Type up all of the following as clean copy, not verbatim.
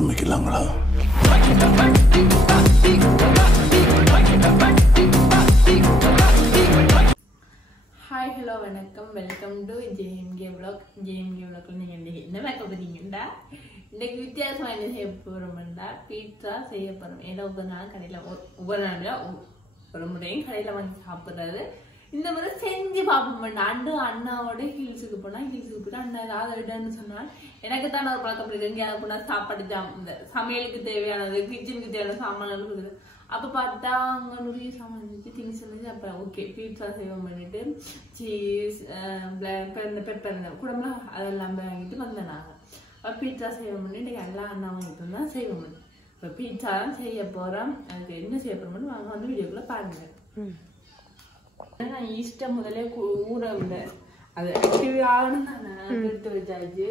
ஆரம்பிக்கலாங்களா? Hi hello வணக்கம், welcome to JMK vlog. JMK வ்ளாக்ல நீங்க இன்னைக்கு என்ன பார்க்க போறீங்கன்னா, இன்னைக்கு வித்தியாசமா என்ன செய்ய போறோம்னா பீட்சா செய்ய போறோம். ஏன்னா ஒவ்வொரு நாள் கடையில ஒவ்வொரு நாளும் ஒரு முறையும் கடையில வாங்கி சாப்பிடுறது. இந்த முறை செஞ்சு பார்ப்போம். அண்ணாவோட ஹில்ஸுக்கு போனா போயிட்டு அண்ணா ஏதாவது விடன்னு சொன்னால் எனக்கு தான் ஒரு பழக்கம் இருக்கு. எங்கேயாவது போனா சாப்பாடு இந்த சமையலுக்கு தேவையானது, கிச்சனுக்கு தேவையான சாமான் இருக்குது. அப்ப பார்த்தா அங்க நிறைய சாமான் இருந்துச்சு, திங்ஸ் இருந்துச்சு. அப்ப ஓகே பீட்சா செய்வோம் பண்ணிட்டு சீஸ் பெப்பர் குடம்புல அதெல்லாம் வாங்கிட்டு வந்தேன். நாங்க பீட்சா செய்வோம் பண்ணிட்டு எல்லா அண்ணா வாங்கிட்டு தான் செய்வோம். இப்ப பீட்சா தான் செய்ய போறோம். அதுக்கு என்ன செய்ய போறோம்னு வாங்க வந்து வீடியோக்குள்ள பாருங்க. நான் ஈஸ்ட முதலே ஊற விட அது ஆக்டிவ் ஆகணும் எடுத்து வச்சாச்சு.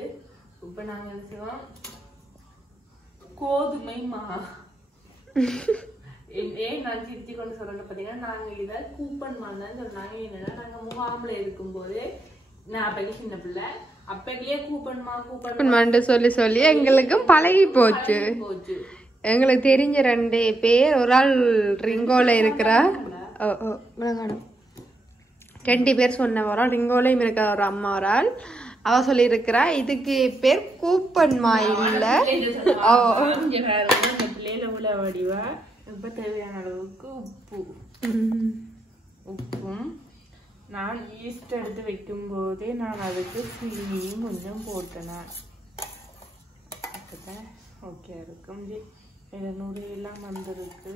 இப்ப நாங்க என்ன செய்வோம், கோதுமை மா ஏன் நான் திருத்தி கொண்டு சொல்றேன்னு பாத்தீங்கன்னா, நாங்க இதை கூப்பன் மான்னு சொன்னாங்க. என்னன்னா நாங்க முகாம்ல இருக்கும் போது நான் அப்ப சின்ன பிள்ளை அப்பையே கூப்பன் சொல்லி சொல்லி எங்களுக்கும் பழகி போச்சு. எங்களுக்கு தெரிஞ்ச 2 பேர், ஒரு ஆள் ரிங்கோல இருக்கிறா, 2 பேர் சொன்ன ஒரு ஆள் ரிங்கோலையும் இருக்கிற ஒரு அம்மா, ஒரு ஆள் அவ சொல்லி இருக்கிறா இதுக்கு பேர் கூப்பன் மா இல்ல. வடிவா இப்ப தேவையான அளவுக்கு உப்பும் நான் ஈஸ்ட் எடுத்து வைக்கும் போதே நான் அதுக்கு சீனியும் கொஞ்சம் போட்டேன். ஓகே இருக்கும். 700 எல்லாம் வந்திருக்கு.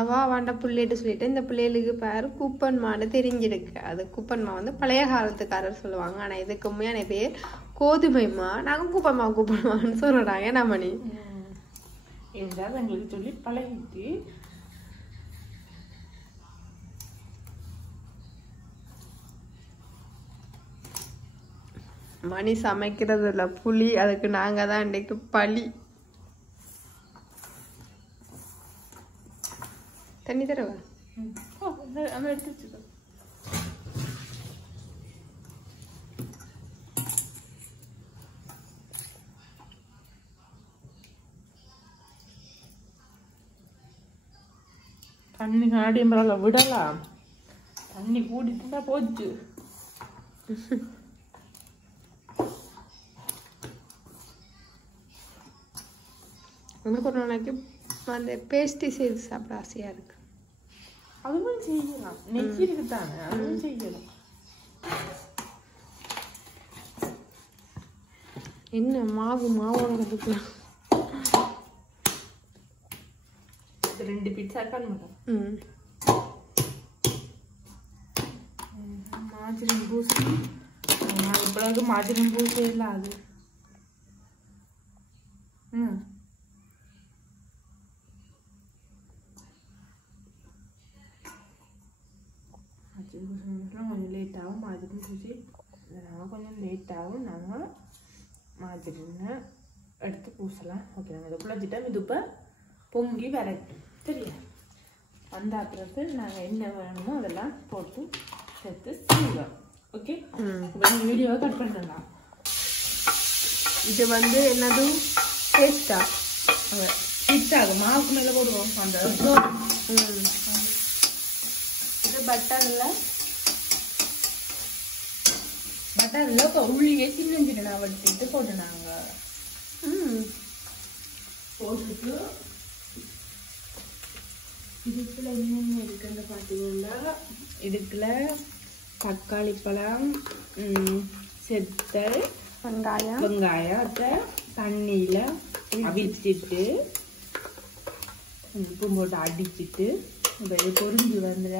அவ வாண்ட புள்ளைட்டு சொல்லிட்டு இந்த பிள்ளைகளுக்கு பேரு கூப்பன் மான்னு தெரிஞ்சிருக்கு. அது கூப்பன் மா வந்து பழைய காலத்துக்காரர் சொல்லுவாங்க. ஆனா இதுக்கு உண்மையான பேர் கோதுமை மா. நாங்க கூப்பன் மான்னு சொல்றாங்க. என்ன மணி ஏதாவது எங்களுக்கு சொல்லி பழகிட்டு மணி சமைக்கிறது இல்ல புளி, அதுக்கு நாங்க தான் இன்னைக்கு பழி. தண்ணி தரவா? எடுத்து வச்சுக்கோ. தண்ணி நாடியம்பரால விடலாம். தண்ணி கூடிட்டுனா போச்சு. எனக்கு ஒரு நாளைக்கு அந்த பேஸ்ட்ரி செய்து சாப்பிட ஆசையா இருக்கு. அதுவும் செய்யலாம். நெய் இருக்குதானே, அதுவும் செய்யலாம். என்ன மாவோட கத்துக்கலாம். 2 பீட்சா பண்ணலாம். மாஜரின் பூசி பிறகு மாஜரின் பூசி இல்லை அது. கொஞ்சம் லேட் ஆகும் மாஜரின் பூசி. அதனால கொஞ்சம் லேட் ஆகும். நாங்கள் மாஜரின்னு எடுத்து பூசலாம். ஓகே, நாங்கள் இதை குழச்சிட்டா இது இப்போ பொங்கி வரட்டும். சரியா? வந்த பிறகு நாங்கள் என்ன வேணுமோ அதெல்லாம் போட்டு சேர்த்து செய்வோம். ஓகே, இப்போ நீங்கள் வீடியோவை கட் பண்ணலாம். இது வந்து என்னது பேஸ்டா? பீட்சாக்கு மாவுக்கு மேலே போடுவோம். அந்த இது பட்டரில் இப்போ உள்ளியே சின்ன வட்டிட்டு போட்டுனாங்க. போட்டுட்டு இதுக்குள்ள என்னென்ன இருக்குன்னு பார்த்தீங்கன்னா, இதுக்குள்ள தக்காளி பழம், செத்தல், வெங்காயத்தை தண்ணியில அவிச்சிட்டு உப்பு போட்டு அடிச்சிட்டு இப்போ இது பொரிஞ்சு வந்துட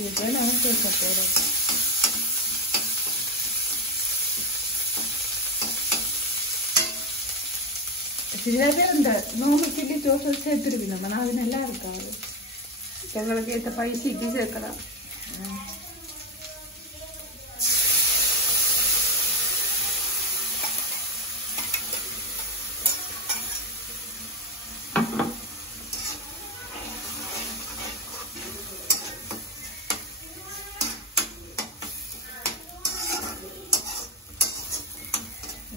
இதுக்கு நாங்கள் சேர்க்க போகிறோம். சில பேர் இந்த நோம்பு கிள்ளி தோசை சேர்த்துருவீங்க. ஆனால் அது நல்லா இருக்காது. எங்களுக்கு ஏற்ற பைசிக்கு சேர்க்கலாம்.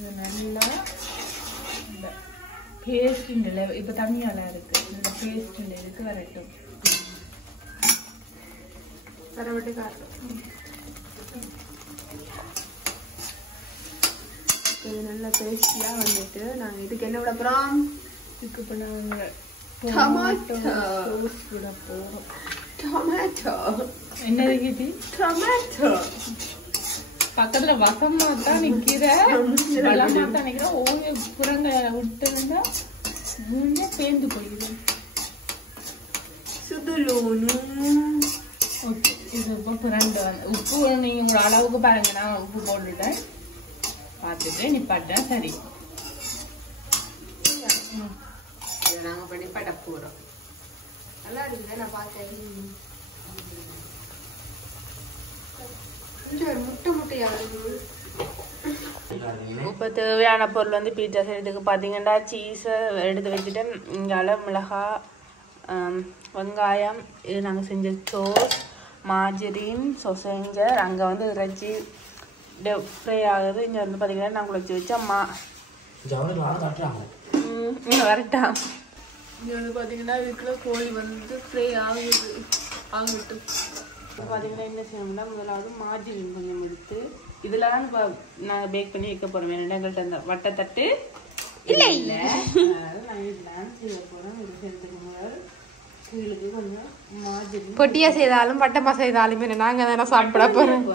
இது நல்லா இந்த பேஸ்ட் லெவல் இப்போ தண்ணியால இருக்கு இந்த பேஸ்ட் இதுக்கு வரட்டும் வரவிட்டு காட்டும். இது நல்ல பேஸ்டியாக வந்துட்டு நாங்கள் இதுக்கு என்ன விட போகிறோம்? இதுக்கு இப்போ நாங்கள் டொமேட்டோ சோஸ் விட போகிறோம். டொமேட்டோ என்ன இருக்குது? டொமேட்டோ பக்கத்துல வசமா தான் நிக்கிற வளமா தான் நிக்கிற ஓய புறங்க விட்டுருந்தா முன்னே பேந்து போயிடுது. சுதுலோனு ஓகே இது இப்போ புரண்டு வந்து உப்பு நீங்க உங்க அளவுக்கு பாருங்க. நான் உப்பு போட்டுட்டேன் பார்த்துட்டு நிப்பாட்டேன். சரி இதை நாங்கள் பண்ணி பட போகிறோம். நல்லா இருக்குது. நான் பார்த்தேன் கொஞ்சம் முட்டையாக இருக்குது. இப்போ தேவையான பொருள் வந்து பீட்சா செய்யறதுக்கு பார்த்தீங்கன்னா சீஸை எடுத்து வச்சுட்டு இங்கால மிளகாய், வெங்காயம், இது நாங்கள் செஞ்ச சோஸ், மார்ஜரின், சொசேஞ்சர், அங்கே வந்து இறைச்சி ஃப்ரை ஆகுது. இங்கே வந்து பார்த்தீங்கன்னா நாங்கள் வச்சு வச்சோம்மா வரட்டா. இங்கே வந்து பார்த்தீங்கன்னா வீட்டில் கோழி வந்து ஃப்ரை ஆகுது ஆகிட்டு. இப்போ பார்த்தீங்கன்னா என்ன செய்யணும்னா முதலாவது மார்ஜரின் கொஞ்சம் எடுத்து இதில் தான் இப்போ நான் பேக் பண்ணி வைக்க போகிறோம். வேணும்னா எங்கள்கிட்ட அந்த வட்டத்தட்டு இல்லை இல்லை நான் இதில் செய்ய போகிறோம். இது செய்யறதுக்கு முதல் கீழுக்கு கொஞ்சம் மார்ஜரின் பொட்டியா செய்தாலும் பட்டமா செய்தாலும் நாங்கள் தானே சாப்பிட போகிறோம்.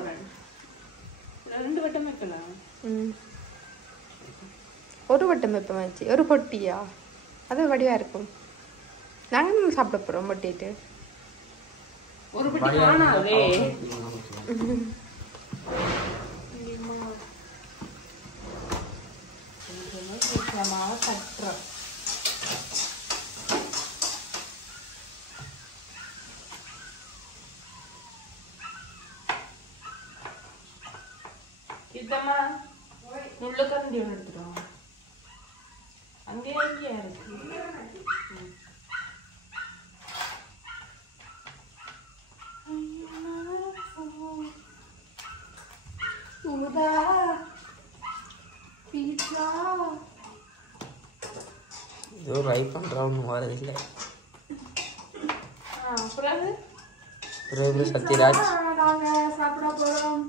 2 வட்டம் வைக்கலாம். ஒரு வட்டம் வைப்போம் வச்சு ஒரு பொட்டியா அது வடிவா இருக்கும். நாங்கள் சாப்பிட போகிறோம் பொட்டிட்டு. ஒரு பட்டி காணாவே கட்டுறோம். இதமா முள்ளு கரண்டி ஒன்று எடுத்துட்டோம். அங்கே எங்கேயா இருக்கு? இது ரை பண்றவங்க வரதில்லை. சத்யராஜ் சாப்பிட போறோம்.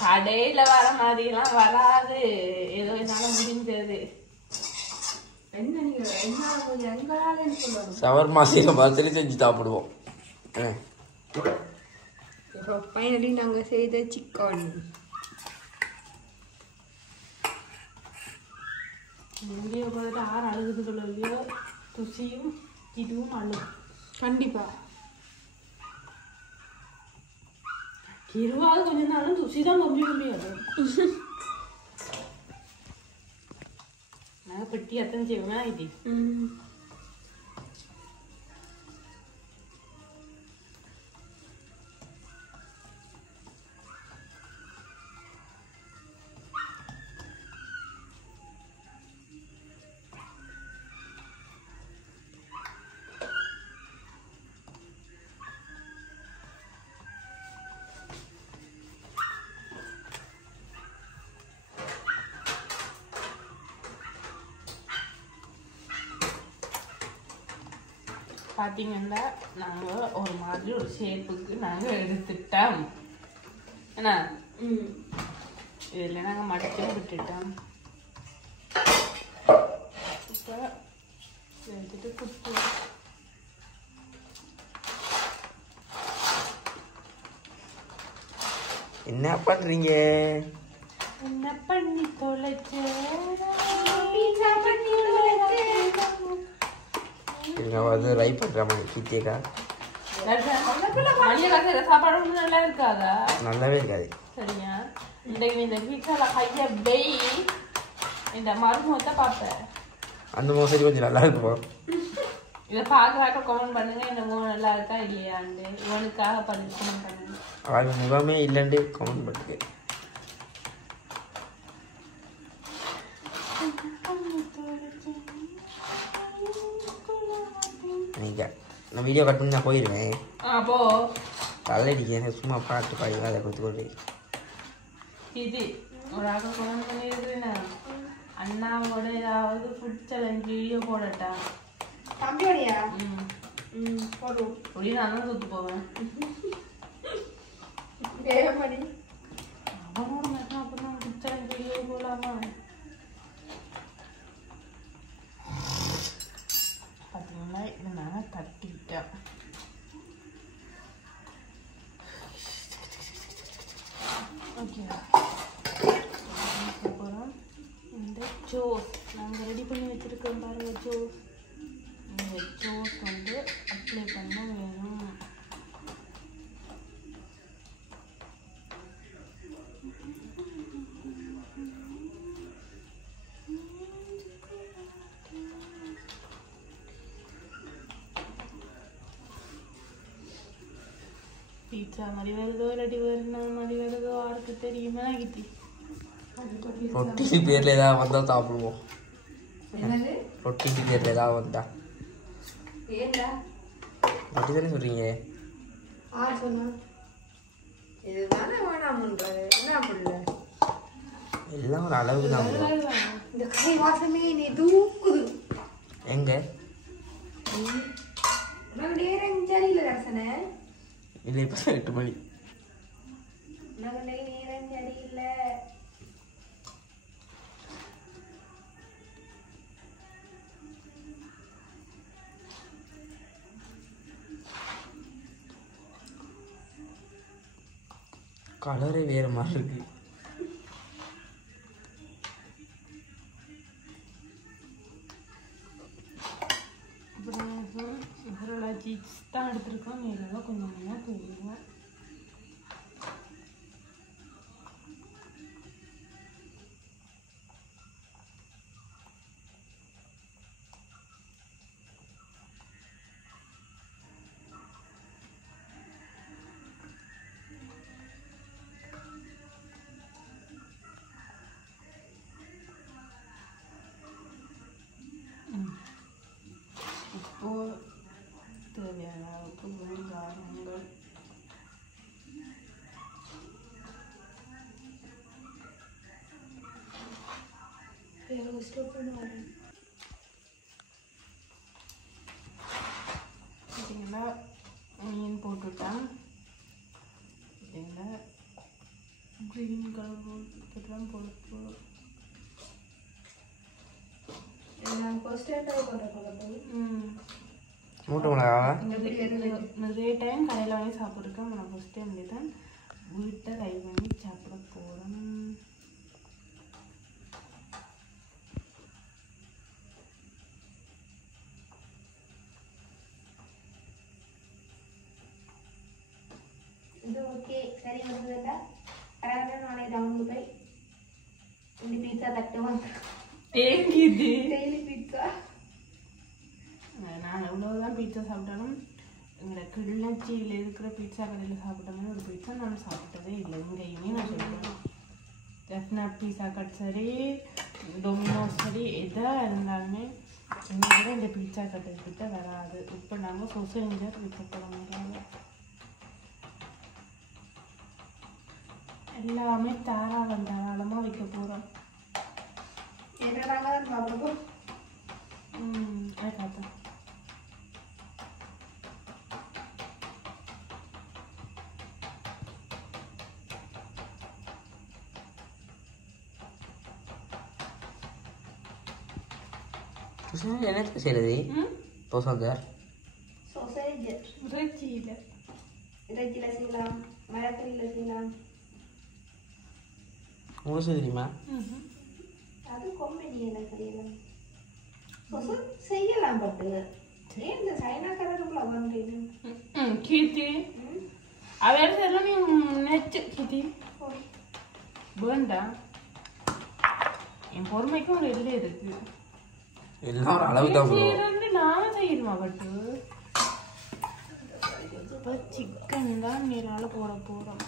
கடையில வர மாதிரி எல்லாம் வராது. ஏதோ என்னால முடிஞ்சது. என்ன நீங்க என்ன கொஞ்சம் எங்களாலன்னு சொல்லணும். சவர்மா செய்ய மாதிரி செஞ்சு சாப்பிடுவோம். ஃபைனலி நாங்கள் செய்த சிக்கன் வீடியோ பார்த்துட்டு 6 அழுகுதுக்குள்ளோ ருசியும் இதுவும் அழுகும். கண்டிப்பா இருவாது கொஞ்ச நாளும் ருசி தான் கம்மி முடியாது. நான் பெட்டி அத்தனை செய்வேன். இது பார்த்தீங்கன்னா நாங்கள் ஒரு மாதிரி ஒரு ஷேப்புக்கு நாங்கள் எடுத்துட்டோம். என்ன இதில் நாங்கள் மடிச்சு விட்டுட்டோம். இப்போ எடுத்துட்டு குத்து என்ன பண்றீங்க? என்ன பண்ணி தொலைச்ச அது ரை பண்ற மாதிரி கீச்சேக்கா சாப்பாடு நல்லா இருக்காதா? நல்லாவே இருக்காது. சரியா இந்த பீட்சால கைய பெய் இந்த மருமத்தை பார்ப்பேன். அந்த மோசடி கொஞ்சம் நல்லா இருக்கும். இதை பார்க்குறாக்க கமெண்ட் பண்ணுங்க. இந்த முகம் நல்லா இருக்கா இல்லையான்னு இவனுக்காக பண்ணி கமெண்ட் பண்ணுங்க. அவன் முகமே இல்லைன்னு கமெண்ட் பண்ணுங்க. நான் வீடியோ கட் பண்ணி நான் போயிடுவேன். அப்போ தலையடிக்க சும்மா பாட்டு பாடி அதை கொடுத்து கொண்டு இது ஒரு ஆக கமெண்ட் பண்ணிடுறேன். அண்ணாவோட ஏதாவது ஃபுட் சேலஞ்ச் வீடியோ போடட்டா? தம்பியோடையா? போடுவோம். அப்படி நான் தான் சுத்து போவேன். வேகமடி அவனோட மட்டும் அப்புறம் ஃபுட் சேலஞ்ச் வீடியோ போடலாமா? பார்த்தீங்களா, இதை நான் தட்டிட்டேன். ஓகே, அப்புறம் இந்த ஜோஸ் நாங்கள் ரெடி பண்ணி வச்சுருக்கோம் பாருங்கள். ஜோஸ், இந்த ஜோஸ் வந்து அப்ளை பண்ண வேணும். பீட்சா மாதிரி வருதோ இல்லாட்டி வேறு மாதிரி வருதோ யாருக்கு தெரியுமா? கிட்டி ரொட்டி பேர்ல ஏதாவது வந்தா சாப்பிடுவோம். என்னது? ரொட்டி பேர்ல ஏதாவது வந்தா ஏண்டா ரொட்டி தானே சொல்றீங்க? சொன்னா இதுதானே வேணாம்ன்றது. என்ன புள்ள எல்லாம் ஒரு அளவுக்கு தான் வரும். இந்த கை வாசமே நீ தூக்குது. எங்க உனக்கு நேரம் சரியில்லை தர்சனே. இல்லை, இப்போ 8 மணி. உனக்கு நேரம் சரியில்லை. கலரே வேறு மாதிரி இருக்கு. அப்புறம் சீஸ் தான் எடுத்துருக்கோம். இதெல்லாம் கொஞ்சம் கொஞ்சமாக தூவிடுவோம். தேவையான அளவுக்கு வெங்காயங்கள், பார்த்தீங்கன்னா மீன் போட்டுவிட்டேன். பார்த்தீங்கன்னா க்ரீன் கலர் போட்டுலாம் போட்டு மூட்டை மிளகா நிறைய டைம் கடையில் வாங்கி சாப்பிட்ருக்கேன். நான் ஃபஸ்ட் டைம் தான் வீட்டை ட்ரை பண்ணி சாப்பிட போகிறேன். இது ஓகே, சரி வந்ததுண்டா. நாளை டவுனுக்கு போய் இந்த பீட்சா தட்டுவாங்க. Daily pizza. நான் எவ்வளோதான் பீட்சா சாப்பிட்டாலும் எங்களை கிளிநொச்சியில் இருக்கிற பீட்சா கடையில் சாப்பிட்டோம்னு ஒரு பீட்சா நான் சாப்பிட்டதே இல்லை. இங்கேயுமே நான் சொல்கிறேன், டெஃபினட் பீஸா கட் சரி, டொமினோஸ் சரி, எதாக இருந்தாலுமே இங்கே இந்த பீட்சா கட்டுக்கிட்ட வராது. இப்போ நாங்கள் சொசைஞ்சர் விற்கப்பட முடியாது. எல்லாமே தாராளமாக விற்க போகிறோம். என்னடாங்க சாப்பிடுவோம். அதை பார்த்தேன். என்ன செய்யறது? தோசை சோசேஜ் இறைச்சியில் செய்யலாம், மரக்கறியில் செய்யலாம். உங்களுக்கு தெரியுமா? அது கொம்பனி என்ன செய்யலாம், செய்யலாம். பட்டு ஏன் இந்த சைனாக்காரருக்குள்ள பண்ணுறீங்க? கீர்த்தி அவர் எல்லாம் நீ நெச்சு கீர்த்தி வேண்டாம். என் பொறுமைக்கும் ஒரு எல்லை இருக்கு. எல்லாம் ஒரு அளவு தான். நானும் செய்யணுமா? பட்டு இப்போ சிக்கன் தான் மேலால போட போகிறோம்.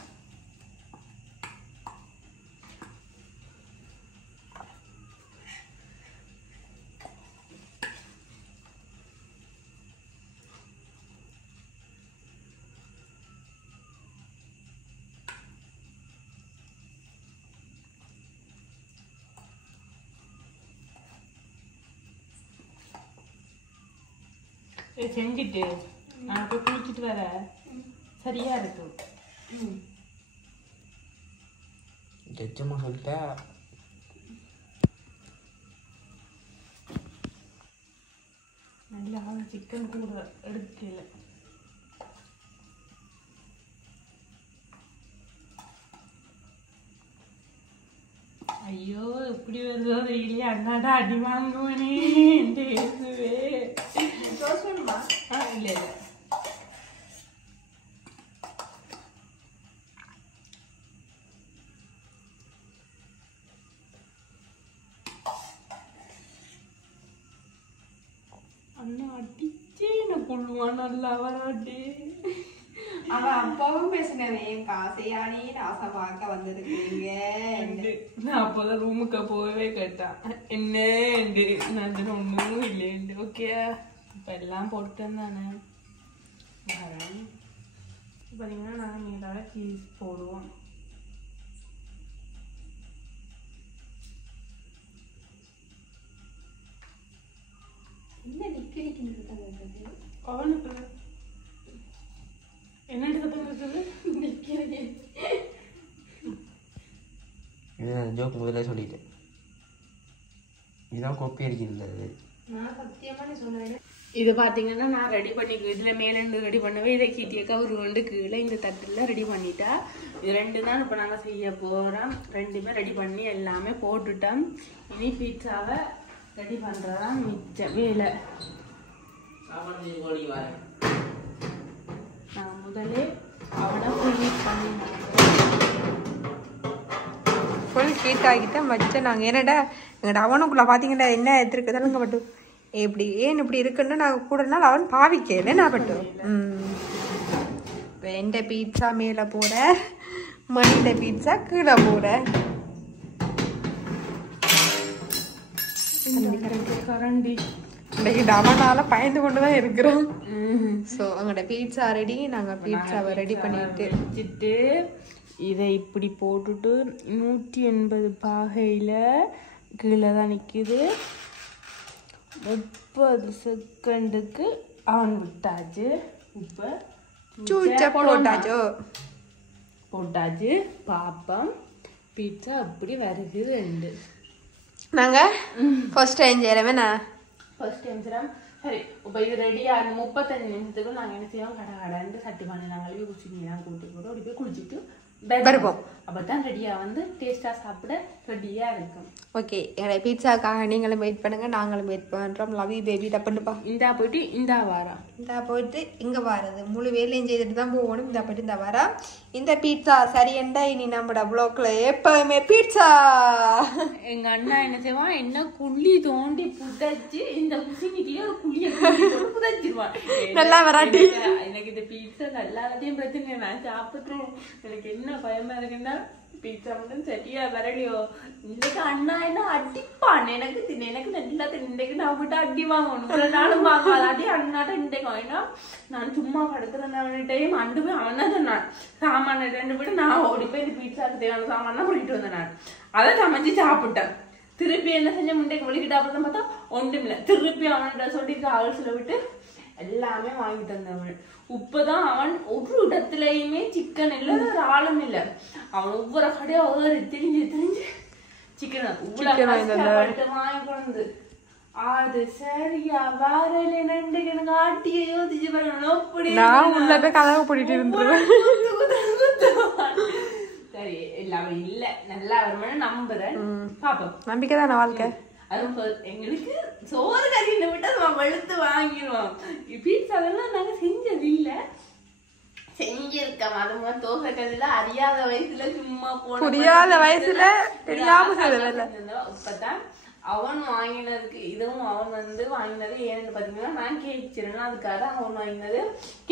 செஞ்சுட்டு நான் போய் குளிச்சுட்டு வர சரியா இருக்கும். சும்மா சொல்லிட்டா நல்லா சிக்கன் கூட எடுக்கல. ஐயோ இப்படி வருதோ தெரியலையே, அண்ணாடா அடி வாங்குவனே. இல்ல இல்ல அண்ணா அடிச்சே என்ன கொள்ளுவான், நல்லா வராட்டே. அவன் அப்பாவும் பேசினேன், காசையானே ஆசை பார்க்க வந்திருக்கீங்க. நான் அப்போதான் ரூமுக்கு போகவே கேட்டான், என்ன நான் ஒன்றும் இல்லைண்டு. ஓகே இப்போ எல்லாம் போட்டேன் தானே. பார்த்தீங்கன்னா நாங்கள் மேலால சீஸ் போடுவோம். என்ன நிற்கிறது அவனுக்கு என்னென்ன சத்தம் இருக்குது? இதுதான் ஜோக் முதல்ல சொல்லிட்டேன். இதுதான் கொப்பி அடிக்கிறது. நான் சத்தியமா சொன்னேன். இது பார்த்தீங்கன்னா நான் ரெடி பண்ணி இதில் மேலேருந்து ரெடி பண்ணவே இதை கீட்டியக்கா ஒரு ரெண்டு கீழே இந்த தட்டில் ரெடி பண்ணிட்டா. இது ரெண்டு தான் இப்போ நாங்கள் செய்ய போகிறோம். ரெண்டுமே ரெடி பண்ணி எல்லாமே போட்டுட்டோம். இனி பீட்சாவை ரெடி பண்ணுறதான் மிச்ச வேலை. நான் முதலே அவனை பண்ணி ஃபுல் ஹீட் ஆகிட்டா வச்சேன் நாங்கள். என்னடா எங்கள்ட அவனுக்குள்ள பார்த்தீங்கன்னா என்ன எடுத்துருக்குதானுங்க பட்டு எப்படி ஏன் இப்படி இருக்குன்னு நாங்கள் கூட நாள் அவன் பாவிக்கல நான் பட்டு. இப்போ எந்த பீட்சா மேலே போட, மணிந்த பீட்சா கீழே போட. கரண்டி இன்னைக்கு அவனால பயந்து கொண்டு தான் இருக்கிறோம். ஸோ அங்கள்ட பீட்சா ரெடி. நாங்கள் பீட்சாவை ரெடி பண்ணிட்டு வச்சுட்டு இதை இப்படி போட்டுட்டு 180 பாகையில் கீழே தான் நிற்கிது. 30 செகண்டுக்கு அவன் விட்டாச்சு. இப்போ போட்டாச்சு. பாப்பம் பீட்சா அப்படி வருகுது. நாங்கள் ஃபர்ஸ்ட் டைம் செய்கிறவே நான் ஃபர்ஸ்ட் டைம் செய்கிறோம். சரி இப்போ இது ரெடியாக 35 நிமிஷத்துக்கு நாங்கள் என்ன செய்வோம், கடை கடைன்ட்டு சட்டி பண்ணி நாங்கள் குளிச்சுக்கலாம் கூட்டு கூட அப்படி போய் குளிச்சுட்டு வருவோம். அப்பதான் ரெடியா வந்து டேஸ்டா சாப்பிட ரெடியா இருக்கும். ஓகே, என்னோட பீட்சாக்காக நீங்களும் வெயிட் பண்ணுங்க, நாங்களும் வெயிட் பண்றோம். Love you baby. டப்புண்டுப்பா இந்தா போயிட்டு இந்தா வாரா, இந்தா போயிட்டு இங்க வாரது முழு வேலையும் செய்துட்டு தான் போகணும். இந்தா போயிட்டு இந்த வாரா. இந்த பீட்சா சரியண்டா இனி நம்மட ப்ளாக்ல எப்பவுமே பீட்சா. எங்க அண்ணா என்ன செய்வான், என்ன குழி தோண்டி புதைச்சு இந்த குசினிட்டிலே ஒரு குழியை புதைச்சிருவான். நல்லா வராட்டி எனக்கு இந்த பீட்சா நல்லாத்தையும் பிரச்சனை, நான் சாப்பிட்டுரும். எனக்கு என்ன பயமா இருக்குன்னா பீட்சா மட்டும் சரியா வரலையோ. இன்னைக்கு அண்ணா என்ன அடிப்பான். எனக்கு நல்லா இன்றைக்கு நான் விட்டு அடி வாங்கணும். ஒரு நாளும் வாங்காத அடி அண்ணாட்ட இன்றைக்கு வாங்கினா. நான் சும்மா படுக்கிறேன் டைம் அண்டு போய் அவன் தான் சொன்னான் சாமான 2 போய்ட்டு நான் ஓடி போய் இந்த பீட்சாக்கு தேவையான சாமான் கூட்டிட்டு வந்தேன். நான் அதை சமைச்சு சாப்பிட்டேன். திருப்பி என்ன செஞ்ச முண்டைக்கு வலிக்கிட்டு அப்படின்னு பார்த்தா ஒன்றும் இல்லை. திருப்பி அவன்கிட்ட சொல்லி ஆல்சில விட்டு எல்லாமே வாங்கி தந்தவன். இப்பதான் அவன் ஒரு இடத்துலயுமே சிக்கன் இல்ல, ஒரு ஆளும் இல்ல. அவன் ஒவ்வொரு கடையா ஒவ்வொரு திரிஞ்சு சிக்கன் வாங்கி கொண்டு அது சரியா வரல. எனக்கு ஆட்டிய யோசிச்சு வரணும். சரி எல்லாமே இல்ல, நல்லா வருமானு நம்புறேன். பாப்போம், நம்பிக்கைதான் வாழ்க்கை. எங்களுக்கு சோறு கறின்னு விட்டு நம்ம வெளுத்து வாங்கிடுவோம். பீட்சா அதெல்லாம் நாங்க செஞ்சது இல்ல, செஞ்சிருக்கோம். அது மாதிரி தோசை கறில அறியாத வயசுல சும்மா புரியாத வயசுல தெரியாம இப்பதான் அவன் வாங்கினதுக்கு இதுவும் அவன் வந்து வாங்கினது ஏன்னு பாத்தீங்கன்னா நான் கேக் சிறனா, அதுக்காக அவன் வாங்கினது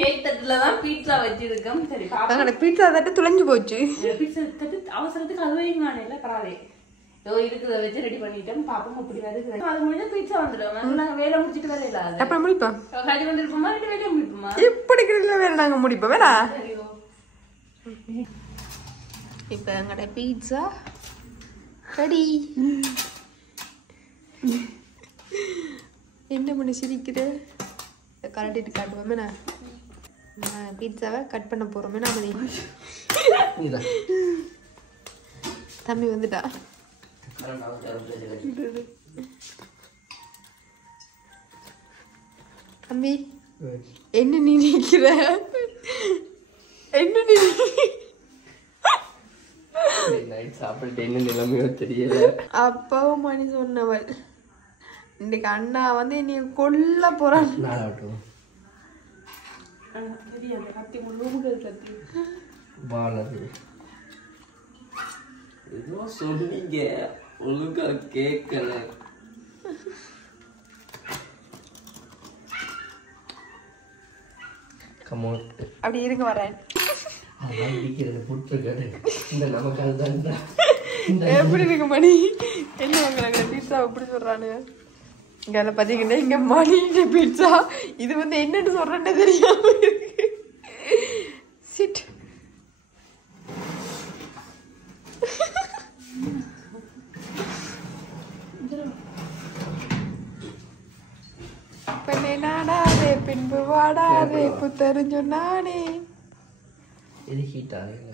கேக் தட்டுலதான் பீட்சா வச்சிருக்கோம். சரி பீட்சா தட்டு துளைஞ்சு போச்சு. பீட்சா தட்டு அவசரத்துக்கு அதுவும் காணையில பரவாயில்ல, ஏதோ இருக்கிறத வச்சு ரெடி பண்ணிட்டோம். பாப்போம் அப்படி வருது. அது முடிஞ்சா பீட்சா வந்துடும். நாங்க வேலை முடிச்சுட்டு வேலை இல்லாத அப்புறம் முடிப்போம். கறி வந்துருப்போமா, ரெண்டு வேலையை முடிப்போமா, இப்படி வேலை நாங்க முடிப்போம். வேணா இப்ப எங்கட பீட்சா ரெடி. என்ன பண்ணி சிரிக்குது? கலட்டிட்டு காட்டுவோமே நான் பீட்சாவை கட் பண்ண போறோமே நாம தம்பி வந்துட்டா தம்பி என்ன நீ நினைக்கிற என்ன நீ சாப்பிட்டு என்ன நிலைமையோ தெரியல அப்பாவும் மணி சொன்னவள் இன்னைக்கு அண்ணா வந்து நீ கொல்ல போறான் ஏதோ சொன்னீங்க ஒழுங்கா கேட்கல அப்படி இருக்க வரேன் எப்படி இருக்கு மணி என்ன வாங்குறாங்க பீட்சா எப்படி சொல்றானுங்க இங்க பாத்தீங்கன்னா இங்க மணி பீட்சா இது வந்து என்னன்னு சொல்றேன்னு தெரியாம இருக்கு சிட் பெண்ணே நாடாதே பின்பு வாடாதே புத்தறிஞ்சு நானே இது ஹீட் ஆகுங்க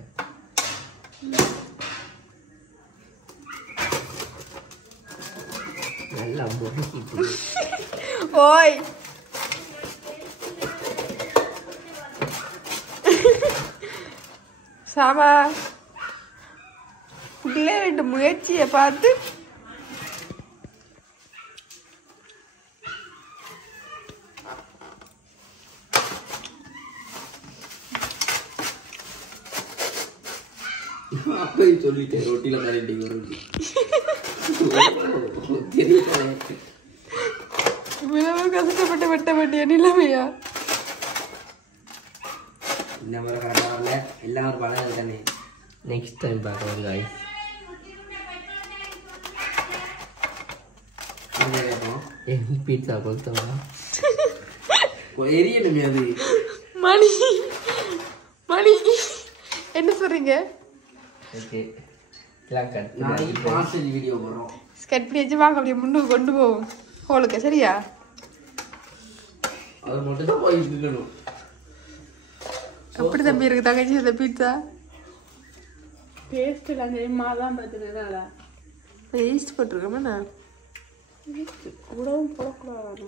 நல்லா முறுக்கிட்டு ஓய் சாமா பிள்ளை ரெண்டு முயற்சியை பார்த்து அப்பயே சொல்லிட்டேன் ரொட்டியில தரேன் ரொட்டி இவ்வளவு கஷ்டப்பட்டு வெட்ட வேண்டிய நிலைமையா இந்த மாதிரி கரெக்டாக வரல எல்லாம் ஒரு பழம் தானே நெக்ஸ்ட் டைம் பார்க்கலாம் காய்ஸ் பீட்சா கொடுத்தவா எரியணுமே அது மணி மணி என்ன சொல்றீங்க ஓகே நாளைக்கு பார்சல் வீடியோ போடுறோம் ஸ்கட் பண்ணி வச்சு வாங்க அப்படியே முன்னுக்கு கொண்டு போவோம் ஹோலுக்கு சரியா அது மட்டும் தான் போய் இருக்கணும் எப்படி தம்பி இருக்கு தங்கச்சி அந்த பீட்சா பேஸ்ட் எல்லாம் தெரியுமா தான் பிரச்சனை ஈஸ்ட் போட்டிருக்கோமா நான் கூடவும் போடக்கூடாது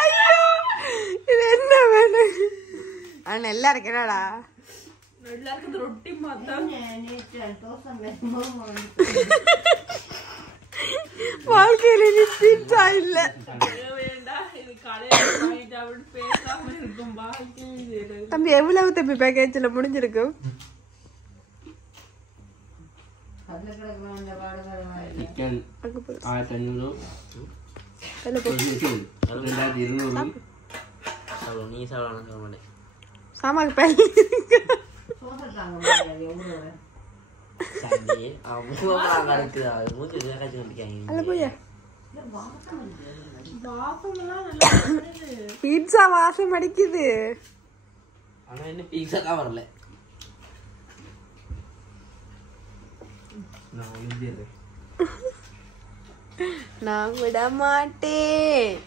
ஐயோ இது என்ன வேணும் அது நல்லா இருக்கேடா நல்லா இருக்குது ரொட்டி மாத்தான் வாழ்க்கையில நீ பீட்சா இல்ல இது கடையில பேசாம இருக்கும் தம்பி எவ்வளவு தம்பி பேக்கேஜ்ல முடிஞ்சிருக்கும் சிக்கன் 1500 நீ சாப்பிடலாம் சொல்ல மாட்டேன் சாமாக்கு பேர் பீட்சா வாசம் அடிக்குது ஆனா என்ன பீட்சா தான் வரல நான் விட மாட்டேன்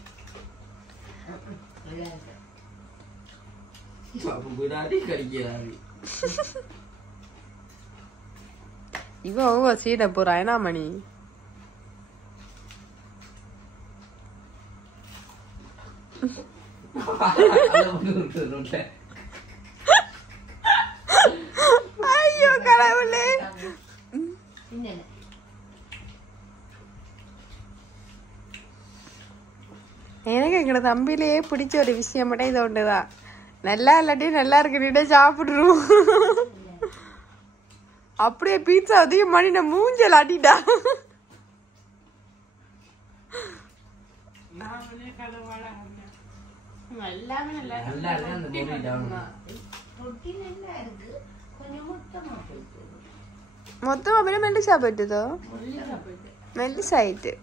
இவன் சீட போறா என்ன மணி ஐயோ கடவுளே எனக்கு எங்கட தம்பிலேயே பிடிச்ச ஒரு விஷயம் மட்டும் இது ஒண்ணுதான் நல்லா இல்லாட்டி நல்லா இருக்குன்னு சாப்பிடுறோம் அப்படியே பீட்சா அதிகம் மணி நான் மூஞ்சல் ஆட்டிட்டா மொத்தமா அப்படியே மெல்லிசா போயிட்டுதோ மெல்லிசா ஆயிட்டு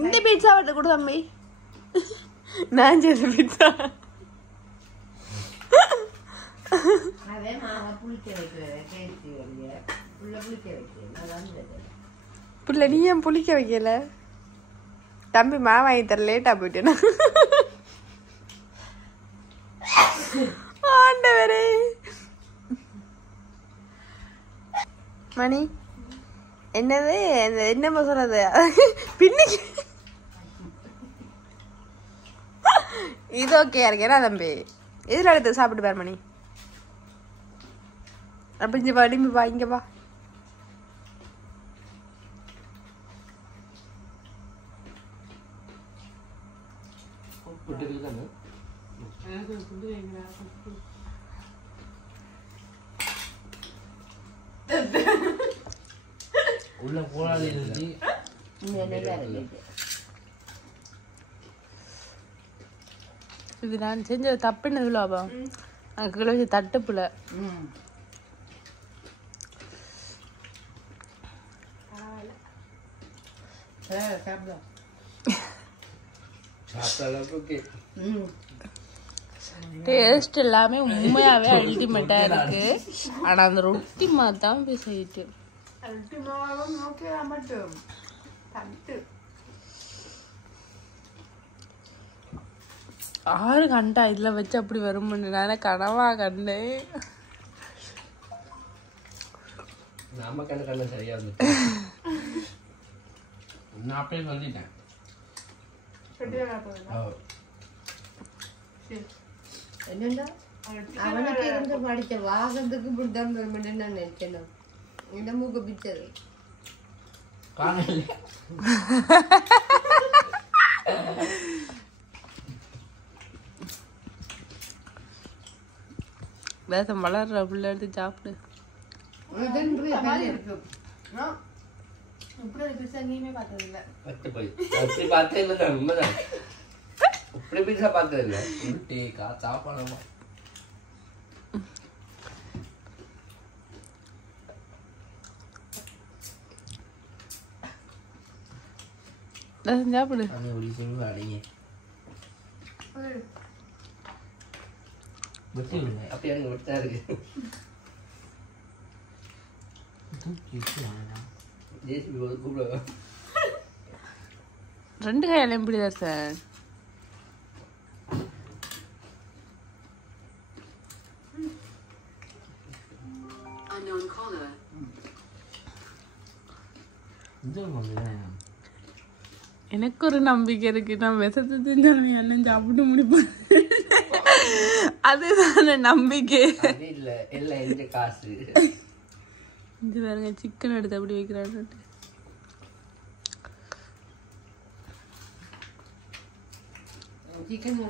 இந்த பீட்சா விட்டு கூட தம்பி நான் செய்த பீட்சா அதே மாவை புளிக்க வைக்கிறேன் கேட்டு உள்ள புளிக்க வைக்கிறேன் அதான் புள்ள நீ ஏன் புளிக்க வைக்கல? தம்பி மாவு வாங்கி தர லேட்டா போயிட்டேனா? ஆண்டவரே மணி என்னது என்னமா சொல்றது பின்னிக்கு இது ஓகே இருக்கேனா தம்பி? எதில் எடுத்து சாப்பிட்டு பாரு மணி. அப்படி வலிம்பி வா இங்க வா. உள்ள போராடி இது நான் செஞ்ச தப்புன்னு இவ்வளோ கிலோ தட்டுப்புல சாப்பிடும் டேஸ்ட் எல்லாமே உண்மையாவே அல்டிமேட்டா இருக்கு. ஆனா அந்த ரொட்டி மாத்தான் போய் செய்யிட்டு ஆறு கண்டா இதுல வச்சு அப்படி வரும்னு நான் கனவா கண்டேன். நாம கண்ண சரியா வந்து நான் அப்படியே சொல்லிட்டேன். என்னண்டா அவனுக்கு இருந்து படிச்ச வாசத்துக்கு இப்படித்தான் நான் நினைச்சேன். இந்த மூக்கு பிச்சது வேசம் வளர்ற பிள்ளை எடுத்து சாப்பிடு. சாப்பிடு அப்படியே விட்டா இருக்கு. ரெண்டு கையால எப்படிதான் சார்? எனக்கு ஒரு நம்பிக்கை இருக்கு, நான் விஷத்தை செஞ்சாலும் என்ன சாப்பிட்டு முடிப்பேன். அதுதான நம்பிக்கை. இல்ல எல்லாம் எங்க காசு. இது பாருங்க சிக்கன் எடுத்து அப்படி வைக்கிறான்னு. சிக்கன்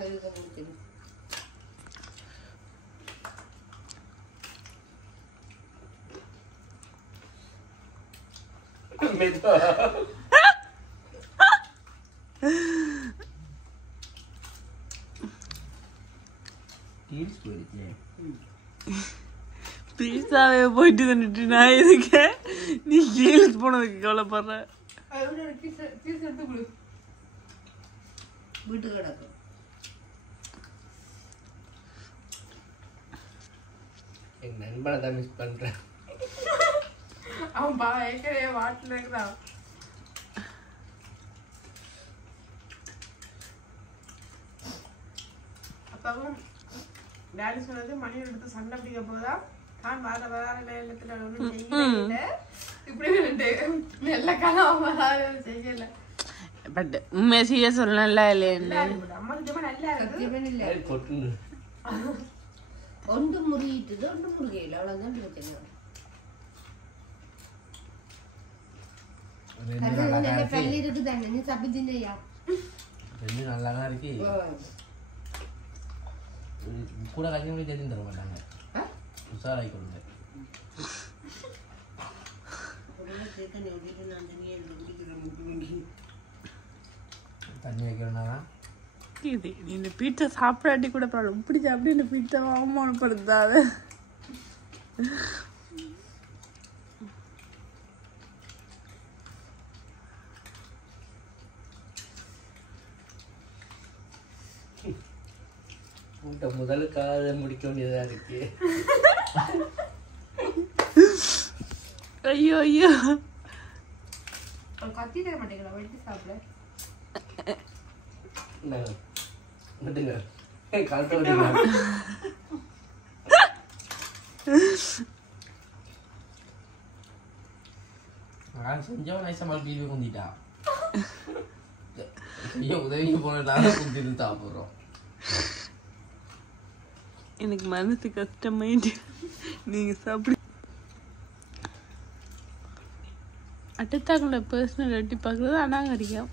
பீஸாவே போயிட்டு வந்துட்டு நான் இருக்கேன். நீ கீழே போனதுக்கு கவலைப்படுற. வீட்டு கிடக்கும். என் நண்பனை தான் மிஸ் பண்றேன். அவன் ஏற்கனவே வாட்டில் இருக்கிறான். அப்பவும் டாடி சொன்னது மணி எடுத்து சண்டை பிடிக்க போதா தான் வர நேரத்துல ஒன்றும் செய்யல. இப்படி நல்ல காலம் செய்யல. பட் உண்மையை செய்ய சொல்லல இல்லையா? அம்மா நல்லா இருக்கு. ஒன்று முறியிட்டு ஒன்று முருகையில் அவ்வளவுதான் பிரச்சனை. பள்ளி இருக்கு தானே நீ சப்பிச்சியா நல்லா தான் இருக்கு. கூட கல்வி மொழி தெரிஞ்சு தர மாட்டாங்க. உஷாராகி கொடுங்க. தண்ணி வைக்கிறனா இது இந்த பீட்சா சாப்பிடாட்டி கூட பரவாயில்ல, இப்படி சாப்பிட்டு இந்த பீட்சாவை அவமானப்படுத்தாத. முதலுக்காக முடிக்க வேண்டியதா இருக்கு. ஐயோ ஐயோ கத்தி தர மாட்டேங்கிறா வெட்டி சாப்பிட விட்டுங்க கலட்ட விடுங்க. நான் செஞ்சவன் நைசா மாதிரி டிவி குந்திட்டா உதவி போனதால குந்திட்டு சாப்பிட்றோம். எனக்கு மனசு கஷ்டமாயிட்டு நீங்க சாப்பிடு. அடுத்தாங்கள பர்சனல் எட்டி பார்க்குறது அனாகரியம்.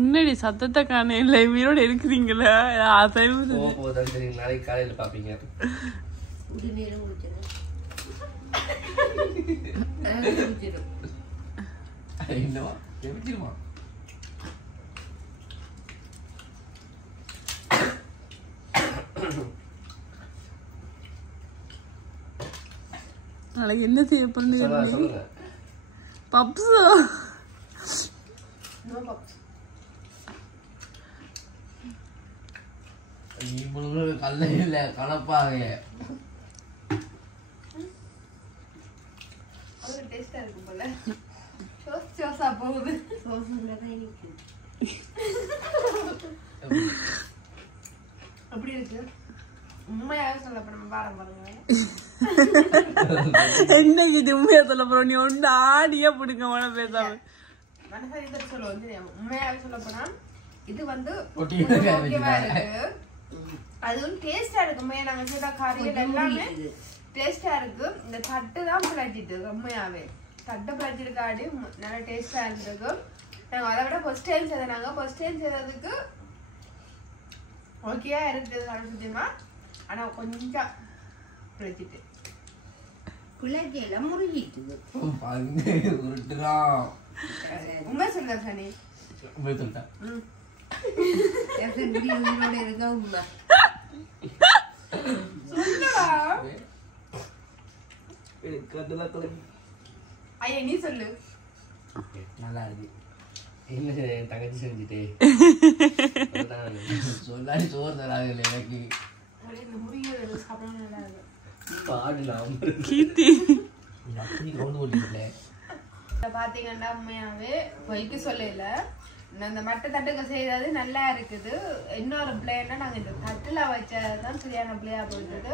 முன்னாடி சத்தத்தை காண இல்லை உயிரோட இருக்கிறீங்களா? நாளைக்கு காலையில பாப்பீங்க. என்னவா எப்படிமா நாளைக்கு என்ன செய்ய போறீங்க? பப்ஸ் இவ்வளவு கல்ல இல்ல கலப்பாக டேஸ்டா இருக்கும் போல. சோசா போகுது. அப்படி இருக்கு. உண்மையாக சொல்ல போறோம் பாருங்க. என்ன இது உண்மையா சொல்ல போறோம்? நீ ஒன்று ஆடியா பிடிக்க மன பேசாம மனசாரி சொல்லுவோம் தெரியாம. உண்மையாக சொல்ல போனா இது வந்து அதுவும் டேஸ்டா இருக்குமே. நாங்க செய்த காரியங்கள் எல்லாமே டேஸ்டா இருக்கு. இந்த தட்டு தான் பிளாட்டிட்டு உண்மையாவே தட்டை பிளாட்டிருக்காடி நல்லா டேஸ்டா இருந்திருக்கு. நாங்க அதை விட ஃபர்ஸ்ட் டைம் செய்தாங்க. ஃபர்ஸ்ட் டைம் செய்ததுக்கு ஓகேயா இருக்குது சமைச்சுமா. ஆனா கொஞ்சம் பிழைச்சிட்டு பிள்ளைக்கெல்லாம் முருகிட்டு உண்மை சொல்ல சனி சொல்லிட்டேன். உயிரோட இருக்க உண்மை ஐயா நீ சொல்லு. நல்லா இருக்கு. என்ன தங்கச்சி செஞ்சுட்டு சொல்லாடி சோறு தராங்க எனக்கு பாடலாம் பாத்தீங்கன்னா உண்மையாவே பொய்க்கு சொல்லல. அந்த மட்டை தட்டுக்கு செய்தது நல்லா இருக்குது. இன்னொரு பிள்ளைன்னா நாங்க இந்த தட்டுல வச்சதான் சரியான பிள்ளையா போயிட்டு.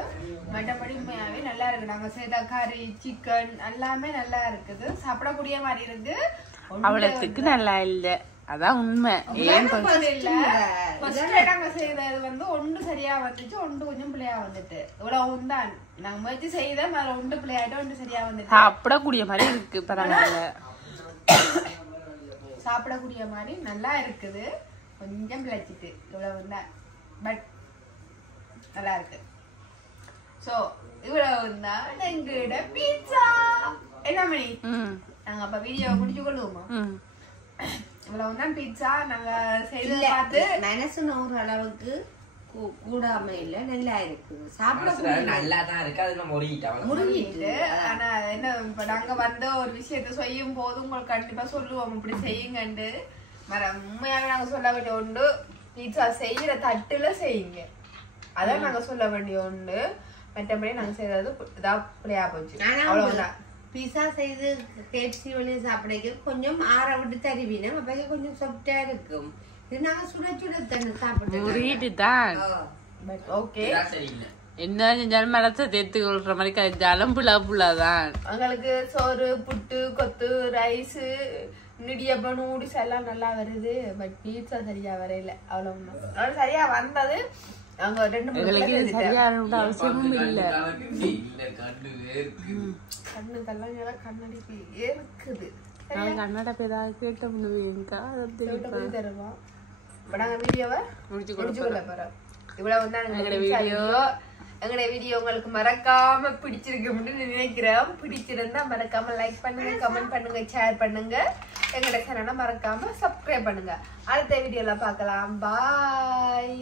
மற்றபடி உண்மையாவே நல்லா இருக்கு. நாங்க செய்த கறி சிக்கன் எல்லாமே நல்லா இருக்குது. சாப்பிடக்கூடிய மாதிரி இருக்கு. அவ்வளவுக்கு நல்லா இல்ல. அதான் உண்மை. ஏன் நாங்க செய்தது வந்து ஒன்று சரியா வந்துச்சு, ஒன்று கொஞ்சம் பிள்ளையா வந்துட்டு. இவ்வளவு தான் நாங்க முயற்சி செய்த மேல ஒன்று பிள்ளையாயிட்டோம், ஒன்று சரியா வந்துட்டு. சாப்பிடக்கூடிய மாதிரி இருக்கு. பரவாயில்ல, சாப்பிடக்கூடிய மாதிரி நல்லா இருக்குது. கொஞ்சம் பிழைச்சிட்டு இவ்வளவு தான். பட் நல்லா இருக்கு. சோ இவ்வளவு தான் எங்கட பீட்சா. என்ன மணி நாங்க அப்ப வீடியோ முடிச்சு கொள்ளுவோமா? இவ்வளவுதான் பீட்சா நாங்க செய்து பார்த்து மனசு நூறு அளவுக்கு கூடாம இல்ல, நல்லா இருக்கு. சாப்பிட நல்லா தான் இருக்கு. அது முருகிட்டு. ஆனா என்ன இப்ப நாங்க வந்து ஒரு விஷயத்த செய்யும் போது உங்களுக்கு கண்டிப்பா சொல்லுவோம் இப்படி செய்யுங்கண்டு. உண்மையாக நாங்க சொல்ல வேண்டிய ஒன்று, பீட்சா செய்யற தட்டுல செய்யுங்க. அதான் நாங்க சொல்ல வேண்டிய ஒன்று. மற்றபடி நாங்க செய்யறது இதா பிள்ளையா போச்சு. அவ்வளவுதான். பீஸா செய்து கேப்சி பண்ணி சாப்பிட கொஞ்சம் ஆற விட்டு தருவீங்க. அப்ப கொஞ்சம் சாஃப்டா இருக்கும். இது நாங்க சுட சுட தண்ணி சாப்பிட்டு தான். ஓகே, என்ன செஞ்சாலும் மனசை தேர்த்து கொள்ற மாதிரி கழிச்சாலும் புலா புலாதான். எங்களுக்கு சோறு புட்டு கொத்து ரைஸ் இடியப்பம் நூடுல்ஸ் எல்லாம் நல்லா வருது. பட் பீட்சா சரியா வரையில. அவ்வளவு சரியா வந்தது. அவங்க அவசியமும் இல்ல. கண்ணுக்கெல்லாம் கண்ணாடி இருக்குது. கன்னட பேராக கேட்ட முடியுங்கா தருவா. நாங்க வீடியோவை முடிச்சு கொள்ள போறோம். இவ்வளவு தான் எங்களுடைய வீடியோ. உங்களுக்கு மறக்காம பிடிச்சிருக்கு நினைக்கிறோம். பிடிச்சிருந்தா மறக்காம லைக் பண்ணுங்க, கமெண்ட் பண்ணுங்க, ஷேர் பண்ணுங்க. எங்களோட சேனலை மறக்காம சப்ஸ்கிரைப் பண்ணுங்க. அடுத்த வீடியோல பார்க்கலாம். பாய்.